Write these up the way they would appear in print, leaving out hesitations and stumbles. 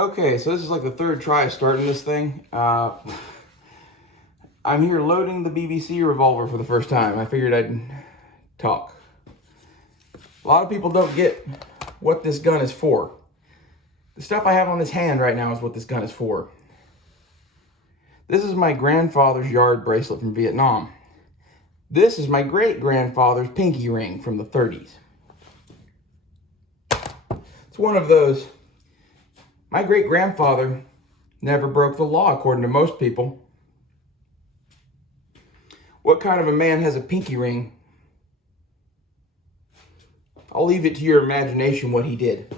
Okay, so this is like the third try of starting this thing. I'm here loading the BBC revolver for the first time. I figured I'd talk. A lot of people don't get what this gun is for. The stuff I have on this hand right now is what this gun is for. This is my grandfather's yard bracelet from Vietnam. This is my great-grandfather's pinky ring from the 30s. It's one of those. My great-grandfather never broke the law, according to most people. What kind of a man has a pinky ring? I'll leave it to your imagination what he did.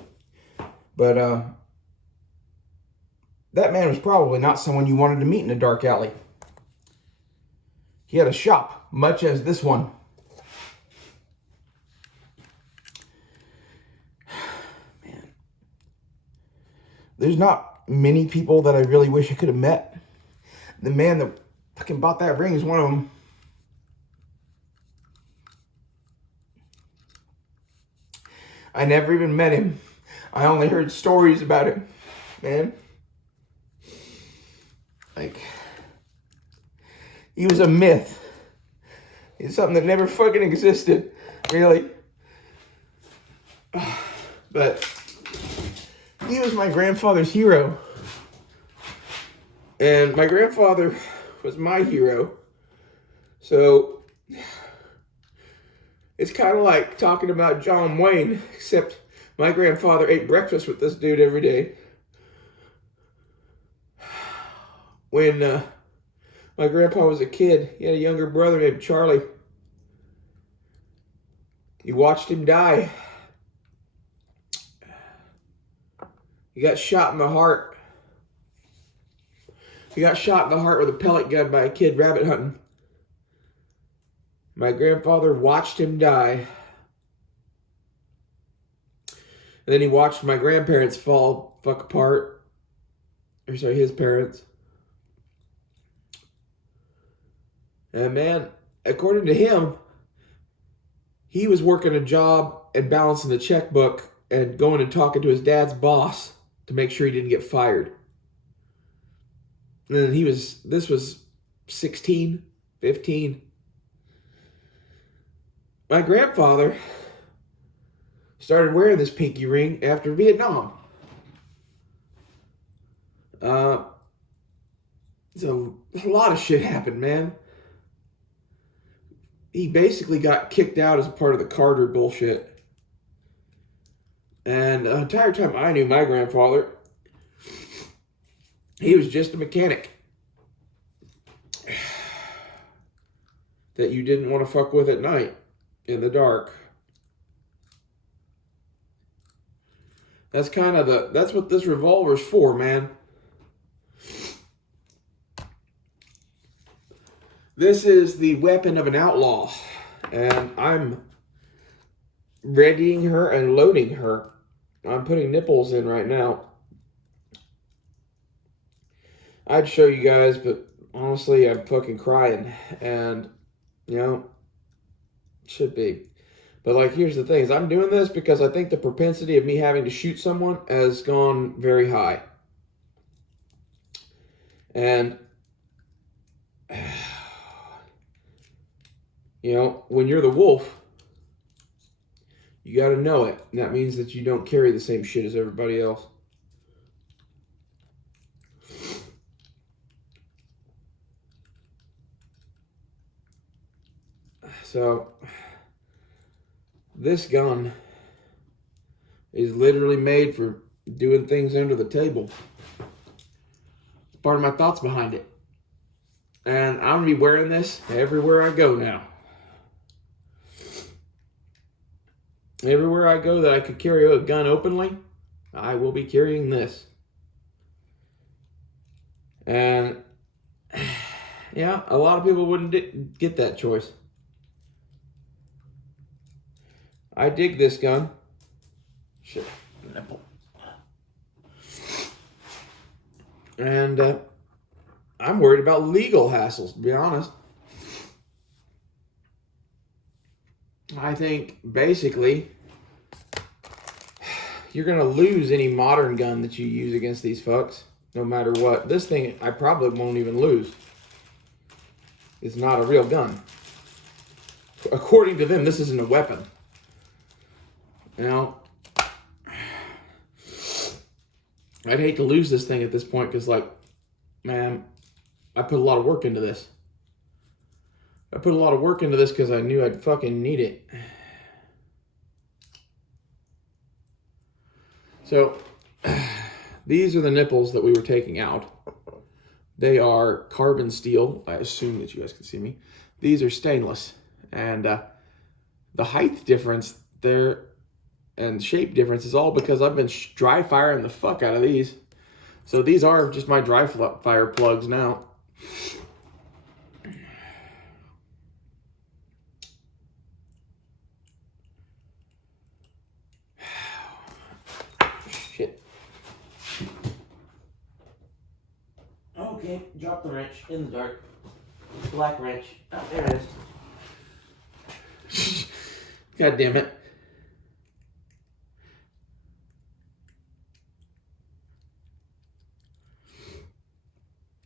But that man was probably not someone you wanted to meet in a dark alley. He had a shop, much as this one. Man. There's not many people that I really wish I could have met. The man that fucking bought that ring is one of them. I never even met him. I only heard stories about him, man. Like, he was a myth. He's something that never fucking existed, really. But he was my grandfather's hero. And my grandfather was my hero. So it's kind of like talking about John Wayne, except my grandfather ate breakfast with this dude every day. When my grandpa was a kid, he had a younger brother named Charlie. He watched him die. He got shot in the heart. He got shot in the heart with a pellet gun by a kid rabbit hunting. My grandfather watched him die. And then he watched my grandparents fuck apart. Or sorry, his parents. And man, according to him, he was working a job and balancing the checkbook and going and talking to his dad's boss to make sure he didn't get fired. And then this was 16, 15. My grandfather started wearing this pinky ring after Vietnam. So a lot of shit happened, man. He basically got kicked out as a part of the Carter bullshit. And the entire time I knew my grandfather, he was just a mechanic that you didn't want to fuck with at night in the dark. That's what this revolver's for, man. This is the weapon of an outlaw, and I'm readying her and loading her. I'm putting nipples in right now. I'd show you guys, but honestly, I'm fucking crying, and, you know, should be. But, like, here's the thing, is I'm doing this because I think the propensity of me having to shoot someone has gone very high. And you know, when you're the wolf, you got to know it. And that means that you don't carry the same shit as everybody else. So, this gun is literally made for doing things under the table. Part of my thoughts behind it. And I'm going to be wearing this everywhere I go now. Everywhere I go that I could carry a gun openly, I will be carrying this. And, yeah, a lot of people wouldn't get that choice. I dig this gun. Shit, nipple. And I'm worried about legal hassles, to be honest. I think, basically, you're going to lose any modern gun that you use against these fucks, no matter what. This thing, I probably won't even lose. It's not a real gun. According to them, this isn't a weapon. You know, I'd hate to lose this thing at this point because, like, man, I put a lot of work into this. I put a lot of work into this because I knew I'd fucking need it. So, these are the nipples that we were taking out. They are carbon steel. I assume that you guys can see me. These are stainless. And the height difference there and shape difference is all because I've been dry firing the fuck out of these. So these are just my dry fire plugs now. Shit. Okay, drop the wrench in the dark. Black wrench. Oh, there it is. God damn it.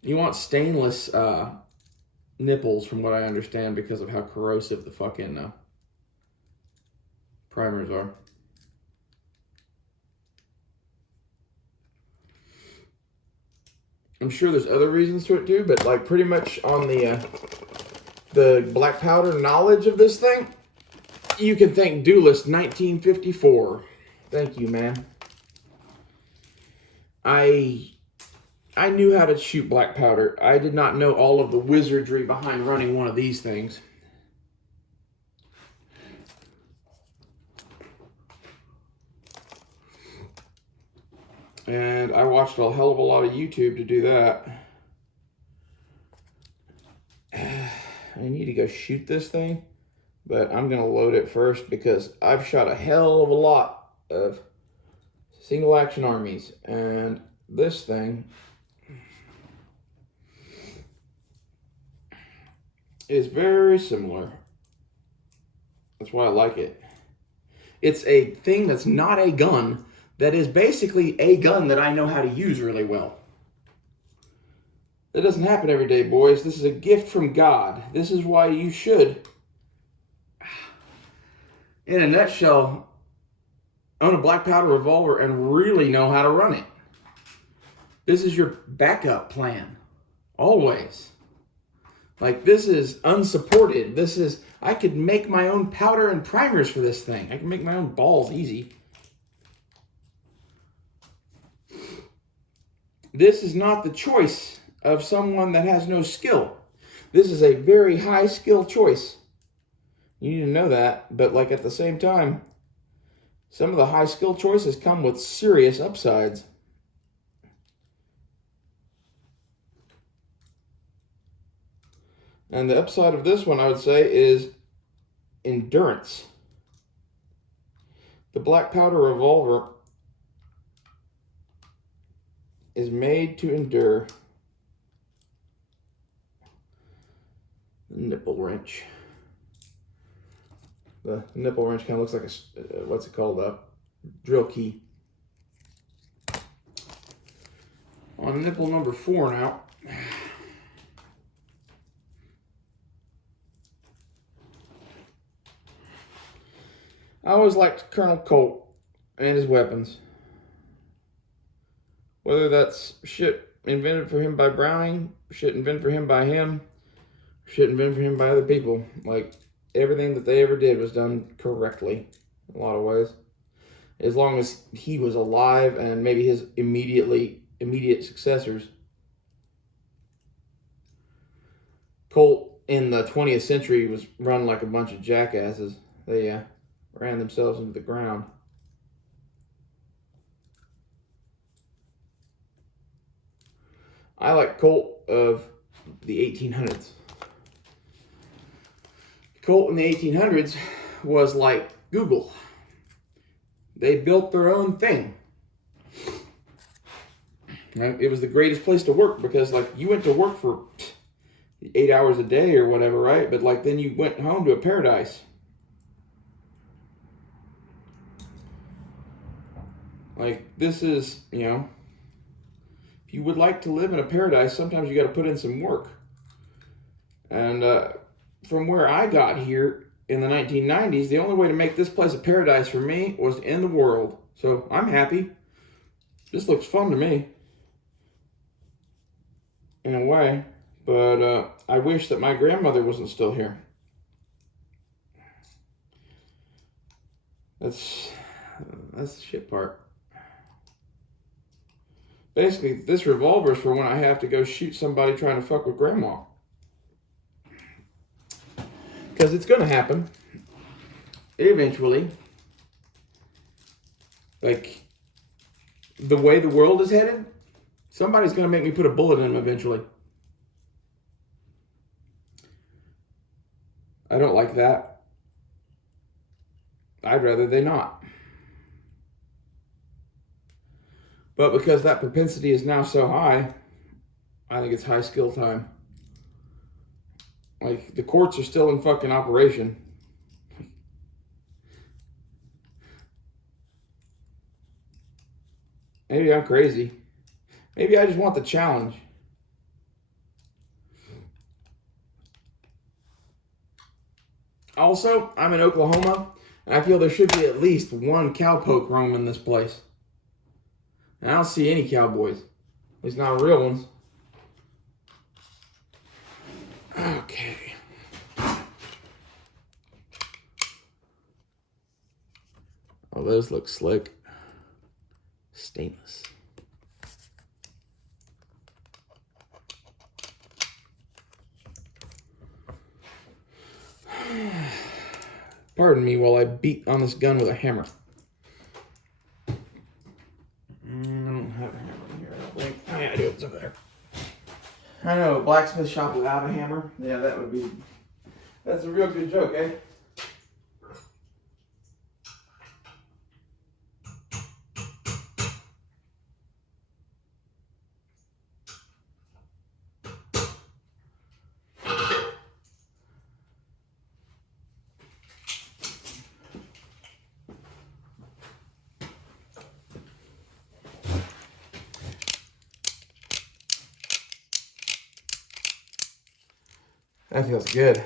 You want stainless nipples, from what I understand, because of how corrosive the fucking primers are. I'm sure there's other reasons to it too, but like pretty much on the black powder knowledge of this thing, you can thank Duelist 1954. Thank you, man. I knew how to shoot black powder. I did not know all of the wizardry behind running one of these things. And I watched a hell of a lot of YouTube to do that. I need to go shoot this thing, but I'm going to load it first because I've shot a hell of a lot of single action armies, and this thing is very similar. That's why I like it. It's a thing that's not a gun, that is basically a gun that I know how to use really well. That doesn't happen every day, boys. This is a gift from God. This is why you should, in a nutshell, own a black powder revolver and really know how to run it. This is your backup plan. Always. Like, this is unsupported. This is, I could make my own powder and primers for this thing. I can make my own balls easy. This is not the choice of someone that has no skill. This is a very high skill choice. You need to know that, but like at the same time, some of the high skill choices come with serious upsides. And the upside of this one, I would say, is endurance. The black powder revolver is made to endure. The nipple wrench. The nipple wrench kind of looks like a, what's it called, a drill key. On nipple number 4 now. I always liked Colonel Colt and his weapons. Whether that's shit invented for him by Browning, shit invented for him by him, shit invented for him by other people. Like, everything that they ever did was done correctly in a lot of ways. As long as he was alive and maybe his immediate successors. Colt in the 20th century was run like a bunch of jackasses. They ran themselves into the ground. I like Colt of the 1800s. Colt in the 1800s was like Google. They built their own thing. Right? It was the greatest place to work because, like, you went to work for 8 hours a day or whatever, right? But, like, then you went home to a paradise. this is, you know, if you would like to live in a paradise, sometimes you got to put in some work. And from where I got here in the 1990s, the only way to make this place a paradise for me was to end the world. So I'm happy. This looks fun to me, in a way. But I wish that my grandmother wasn't still here. That's the shit part. Basically, this revolver is for when I have to go shoot somebody trying to fuck with grandma. Because it's going to happen. Eventually. Like, the way the world is headed, somebody's going to make me put a bullet in them eventually. I don't like that. I'd rather they not. But because that propensity is now so high, I think it's high skill time. Like, the courts are still in fucking operation. Maybe I'm crazy. Maybe I just want the challenge. Also, I'm in Oklahoma, and I feel there should be at least one cowpoke roaming this place. And I don't see any cowboys. At least not real ones. Okay. Oh, those look slick. Stainless. Pardon me while I beat on this gun with a hammer. I don't have a hammer in here, I don't think. Oh, yeah, I do. It's over there. I know, a blacksmith shop without a hammer? Yeah, that would be... That's a real good joke, eh? That feels good.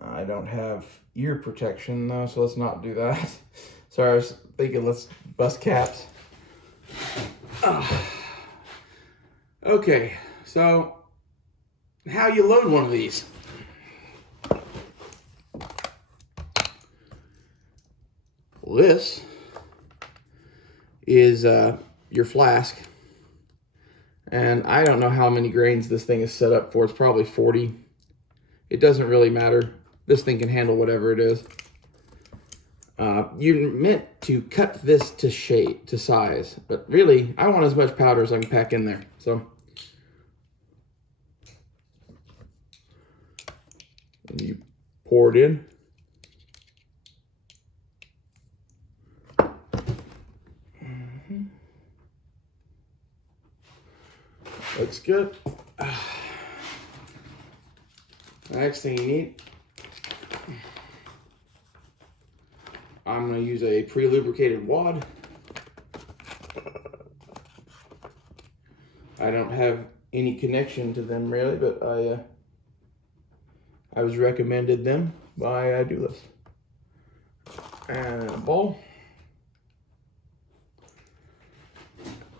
I don't have ear protection though, so let's not do that. Sorry, I was thinking let's bust caps. Okay, so how you load one of these? This is your flask. And I don't know how many grains this thing is set up for. It's probably 40. It doesn't really matter. This thing can handle whatever it is. You're meant to cut this to shape, to size. But really, I want as much powder as I can pack in there. So, and you pour it in. Looks good. Next thing you need, I'm going to use a pre-lubricated wad. I don't have any connection to them really, but I was recommended them by Dooless. And a ball.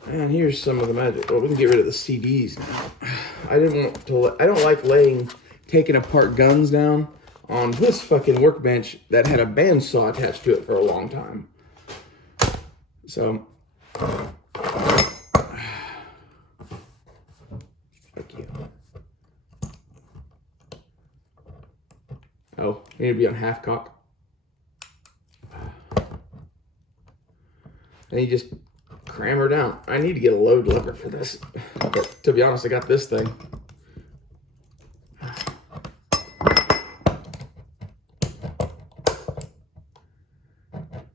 And here's some of the magic. Oh, we can get rid of the CDs now. I don't like taking apart guns down on this fucking workbench that had a bandsaw attached to it for a long time. So, fuck you. Oh, you need to be on half cock. And you just cram her down. I need to get a load lever for this. But to be honest, I got this thing.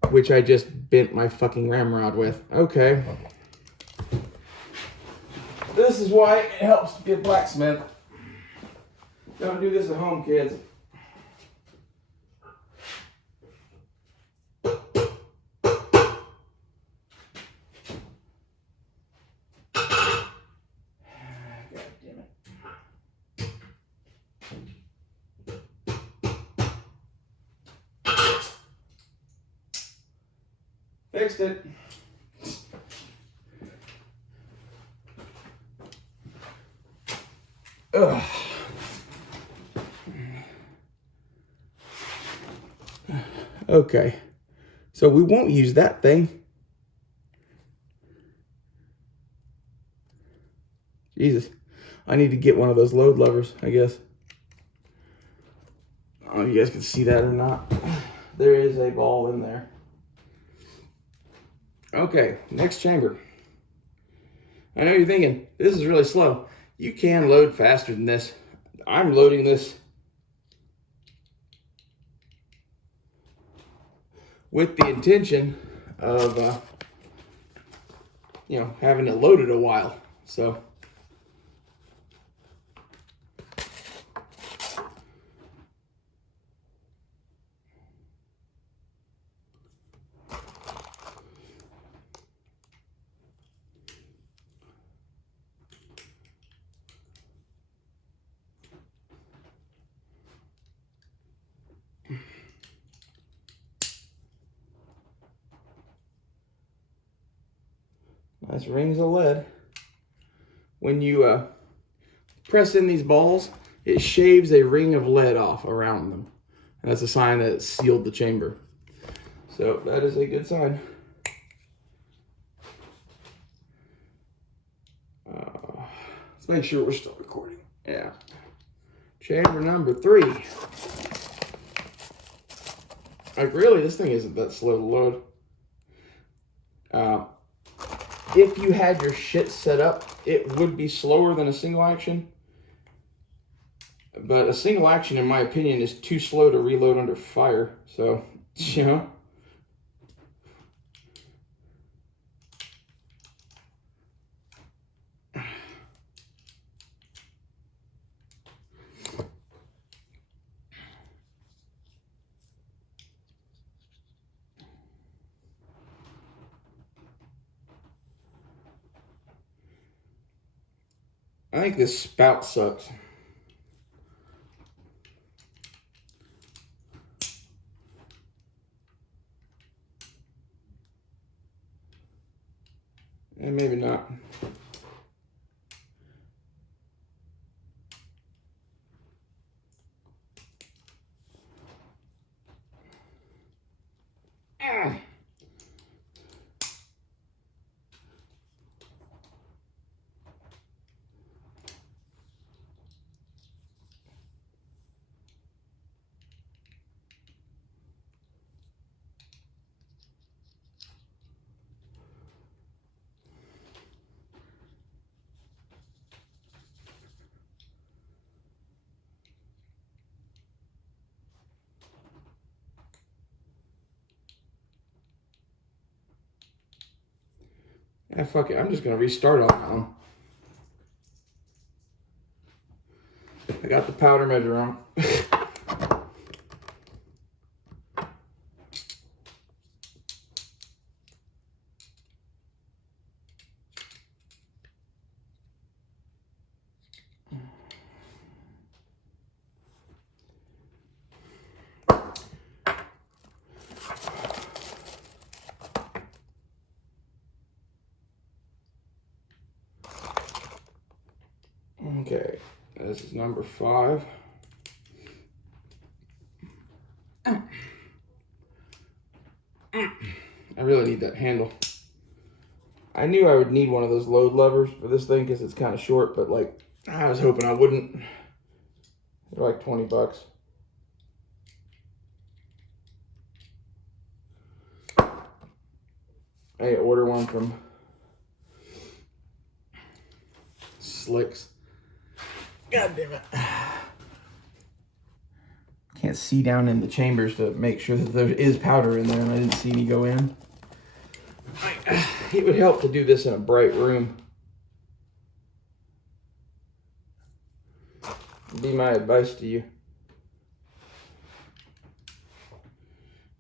Which I just bent my fucking ramrod with. Okay. This is why it helps to be a blacksmith. Don't do this at home, kids. Fixed it. Ugh. Okay, so we won't use that thing. Jesus, I need to get one of those load levers, I guess. I don't know if you guys can see that or not. There is a ball in there. Okay, next chamber. I know you're thinking, this is really slow. You can load faster than this. I'm loading this with the intention of, having it loaded a while. So, nice rings of lead. When you press in these balls, it shaves a ring of lead off around them. And that's a sign that it's sealed the chamber. So that is a good sign. Let's make sure we're still recording. Yeah. Chamber number 3. Like really, this thing isn't that slow to load. If you had your shit set up, it would be slower than a single action. But a single action, in my opinion, is too slow to reload under fire. So, you know. I think this spout sucks. And maybe not. Ah, fuck it. I'm just going to restart on that one. I got the powder measure on. Okay, this is number 5. I really need that handle. I knew I would need one of those load levers for this thing because it's kind of short, but like, I was hoping I wouldn't. They're like 20 bucks. I order one from Slicks. God damn it. Can't see down in the chambers to make sure that there is powder in there, and I didn't see any go in. It would help to do this in a bright room. Be my advice to you.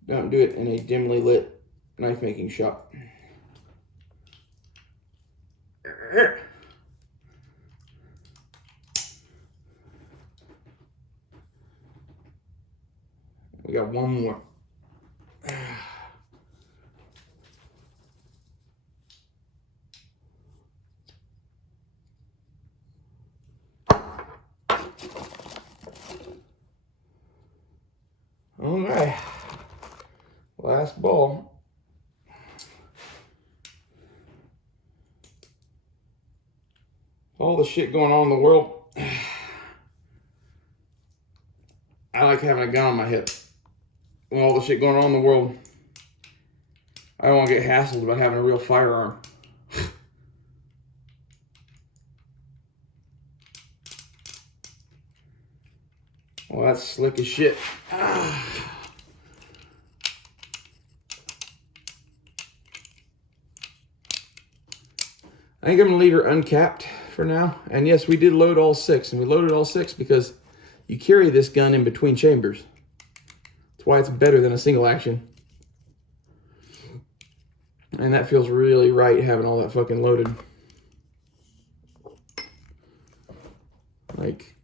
Don't do it in a dimly lit knife making shop. We got one more. last ball. All the shit going on in the world. I like having a gun on my hip. With all the shit going on in the world, I don't want to get hassled about having a real firearm. Well, that's slick as shit. I think I'm going to leave her uncapped for now. And yes, we did load all 6. And we loaded all 6 because you carry this gun in between chambers. That's why it's better than a single action. And that feels really right, having all that fucking loaded. Like...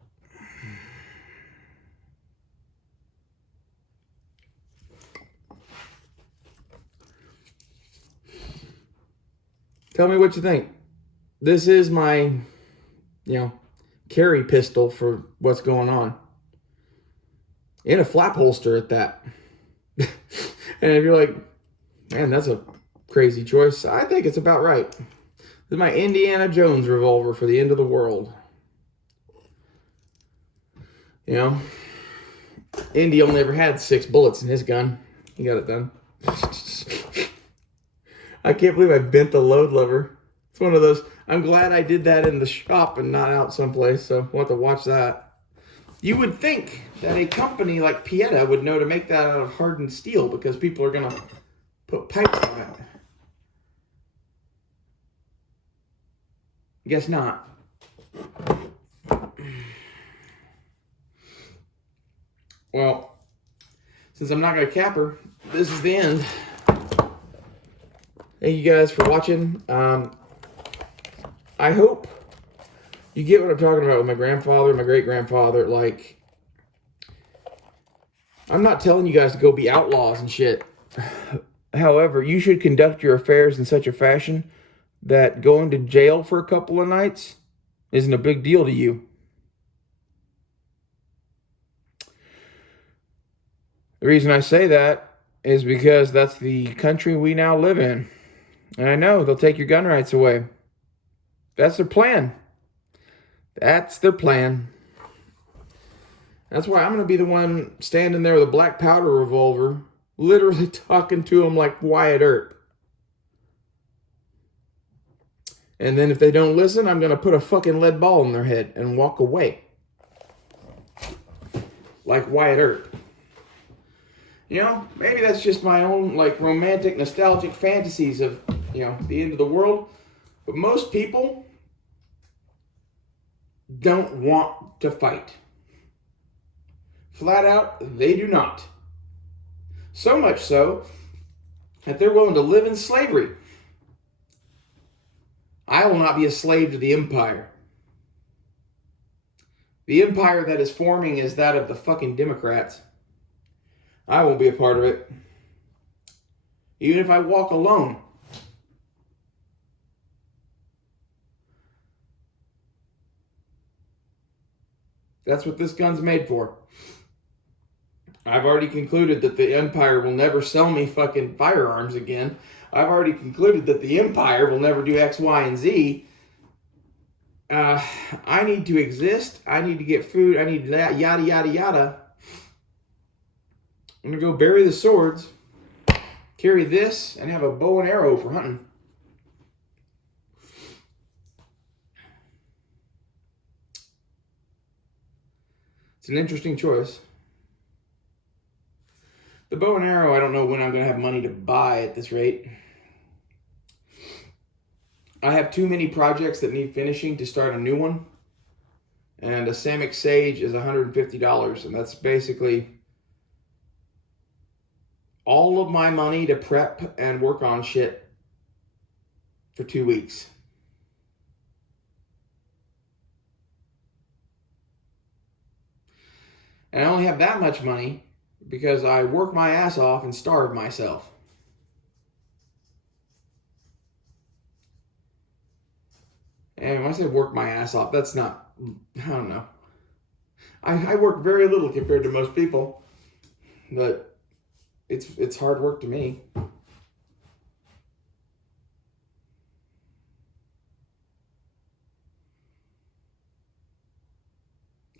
Tell me what you think. This is my, carry pistol for what's going on. In a flap holster at that. And if you're like, man, that's a crazy choice, I think it's about right. This is my Indiana Jones revolver for the end of the world. Indy only ever had 6 bullets in his gun. He got it done. I can't believe I bent the load lever. It's one of those, I'm glad I did that in the shop and not out someplace, so we'll have to watch that. You would think that a company like Pieta would know to make that out of hardened steel because people are going to put pipes on it. Guess not. Well, since I'm not going to cap her, this is the end. Thank you guys for watching. I hope you get what I'm talking about with my grandfather, my great-grandfather. Like, I'm not telling you guys to go be outlaws and shit. However, you should conduct your affairs in such a fashion that going to jail for a couple of nights isn't a big deal to you. The reason I say that is because that's the country we now live in. And I know they'll take your gun rights away. That's their plan. That's their plan. That's why I'm going to be the one standing there with a black powder revolver, literally talking to them like Wyatt Earp. And then if they don't listen, I'm going to put a fucking lead ball in their head and walk away. Like Wyatt Earp. Maybe that's just my own, romantic, nostalgic fantasies of, the end of the world. But most people don't want to fight. Flat out, they do not. So much so that they're willing to live in slavery. I will not be a slave to the empire. The empire that is forming is that of the fucking Democrats. I won't be a part of it. Even if I walk alone. That's what this gun's made for. I've already concluded that the Empire will never sell me fucking firearms again. I've already concluded that the Empire will never do X, Y, and Z. I need to exist. I need to get food. I need that, yada, yada, yada. I'm going to go bury the swords, carry this, and have a bow and arrow for hunting. It's an interesting choice. The bow and arrow, I don't know when I'm going to have money to buy at this rate. I have too many projects that need finishing to start a new one. And a Samick Sage is $150, and that's basically all of my money to prep and work on shit for 2 weeks. And I only have that much money because I work my ass off and starve myself. And when I say work my ass off, that's not, I don't know. I work very little compared to most people, but it's hard work to me.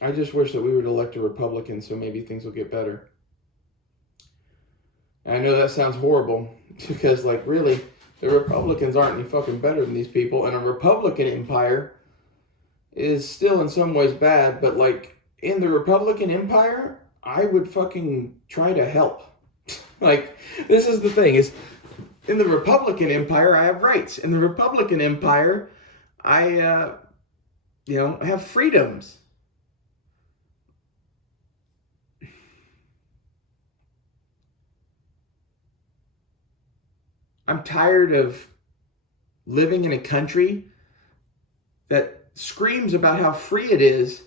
I just wish that we would elect a Republican so maybe things will get better. And I know that sounds horrible because, like, really, the Republicans aren't any fucking better than these people. And a Republican empire is still in some ways bad, but, like, in the Republican empire, I would fucking try to help. Like, this is the thing, is in the Republican empire, I have rights. In the Republican empire, I have freedoms. I'm tired of living in a country that screams about how free it is.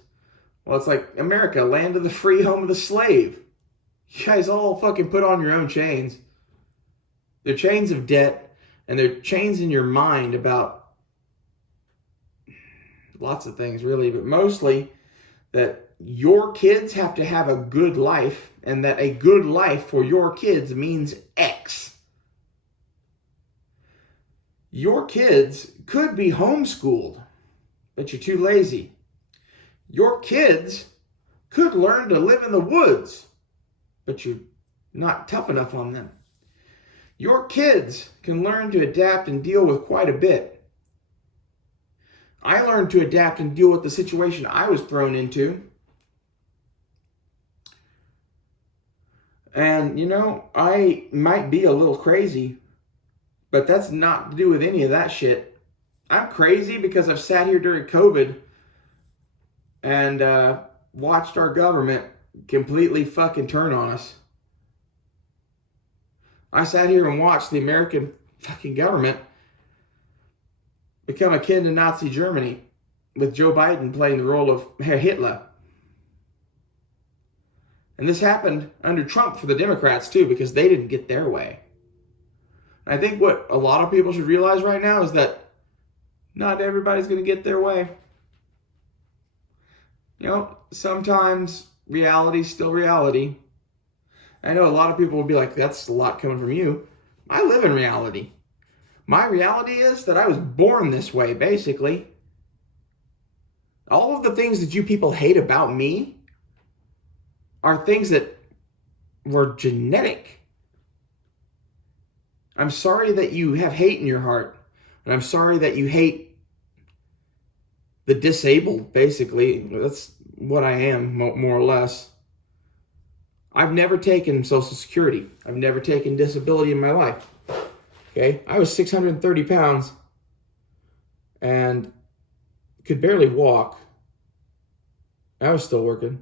Well, it's like America, land of the free, home of the slave. You guys all fucking put on your own chains. They're chains of debt, and they're chains in your mind about lots of things, really, but mostly that your kids have to have a good life, and that a good life for your kids means X. Your kids could be homeschooled, but you're too lazy. Your kids could learn to live in the woods, but you're not tough enough on them. Your kids can learn to adapt and deal with quite a bit. I learned to adapt and deal with the situation I was thrown into. And, I might be a little crazy, but that's not to do with any of that shit. I'm crazy because I've sat here during COVID and watched our government completely fucking turn on us. I sat here and watched the American fucking government become akin to Nazi Germany, with Joe Biden playing the role of Hitler. And this happened under Trump for the Democrats too, because they didn't get their way. I think what a lot of people should realize right now is that not everybody's going to get their way. Sometimes reality's still reality. I know a lot of people will be like, that's a lot coming from you. I live in reality. My reality is that I was born this way, basically. All of the things that you people hate about me are things that were genetic. I'm sorry that you have hate in your heart. And I'm sorry that you hate the disabled, basically. That's what I am, more or less. I've never taken Social Security. I've never taken disability in my life. Okay? I was 630 pounds and could barely walk. I was still working.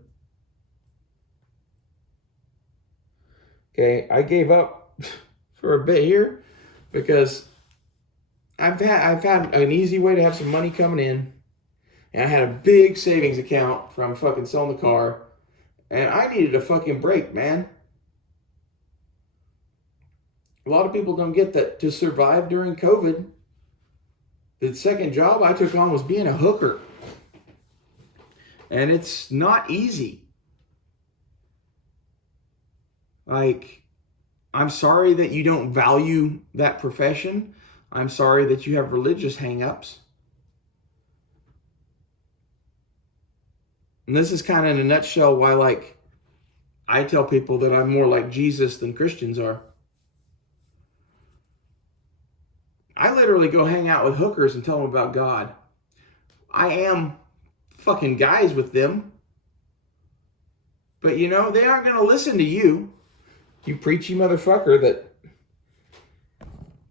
Okay? I gave up for a bit here because I've had an easy way to have some money coming in, and I had a big savings account from fucking selling the car, and I needed a fucking break, man. A lot of people don't get that to survive during COVID. The second job I took on was being a hooker, and it's not easy. Like, I'm sorry that you don't value that profession. I'm sorry that you have religious hang-ups. And this is kind of in a nutshell why, like, I tell people that I'm more like Jesus than Christians are. I literally go hang out with hookers and tell them about God. I am fucking guys with them. But, they aren't going to listen to you. You preachy motherfucker that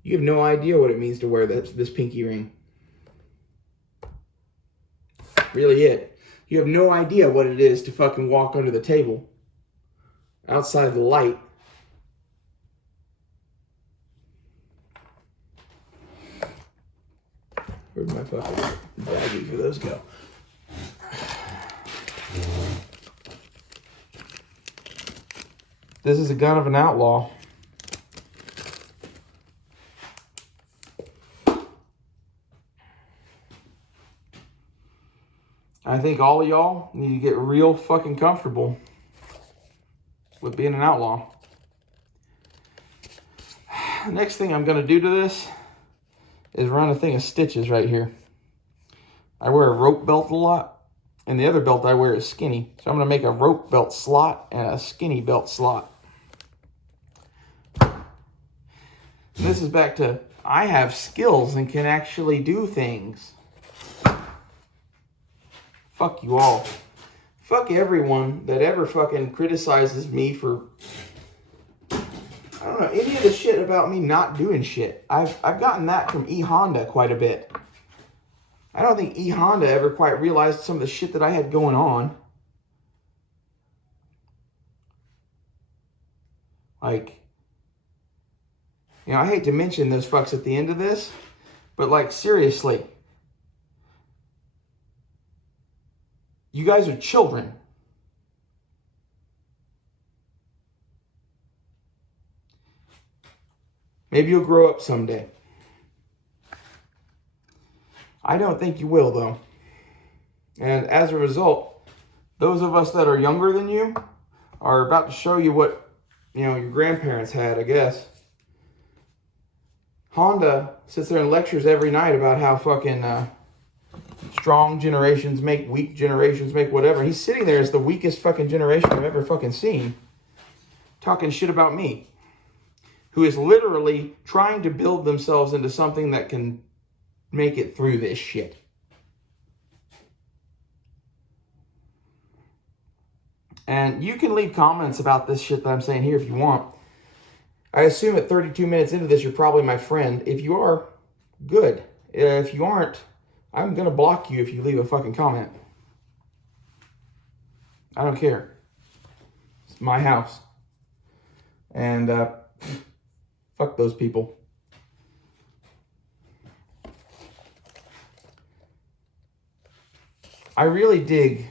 you have no idea what it means to wear this pinky ring. Really it. You have no idea what it is to fucking walk under the table outside the light. Where'd my fucking baggie for those go? This is a gun of an outlaw. I think all of y'all need to get real fucking comfortable with being an outlaw. next thing I'm going to do to this is run a thing of stitches right here. I wear a rope belt a lot, and the other belt I wear is skinny. So I'm going to make a rope belt slot and a skinny belt slot. And this is back to, I have skills and can actually do things. Fuck you all. Fuck everyone that ever fucking criticizes me for, I don't know, any of the shit about me not doing shit. I've gotten that from E-Honda quite a bit. I don't think E-Honda ever quite realized some of the shit that I had going on. Like, you know, I hate to mention those fucks at the end of this, but like, seriously. You guys are children. Maybe you'll grow up someday. I don't think you will, though. And as a result, those of us that are younger than you are about to show you what, you know, your grandparents had, I guess. Honda sits there and lectures every night about how fucking strong generations make weak generations make whatever. He's sitting there as the weakest fucking generation I've ever fucking seen, talking shit about me, who is literally trying to build themselves into something that can make it through this shit. And you can leave comments about this shit that I'm saying here if you want. I assume at 32 minutes into this, you're probably my friend. If you are, good. If you aren't, I'm going to block you if you leave a fucking comment. I don't care. It's my house. And fuck those people. I really dig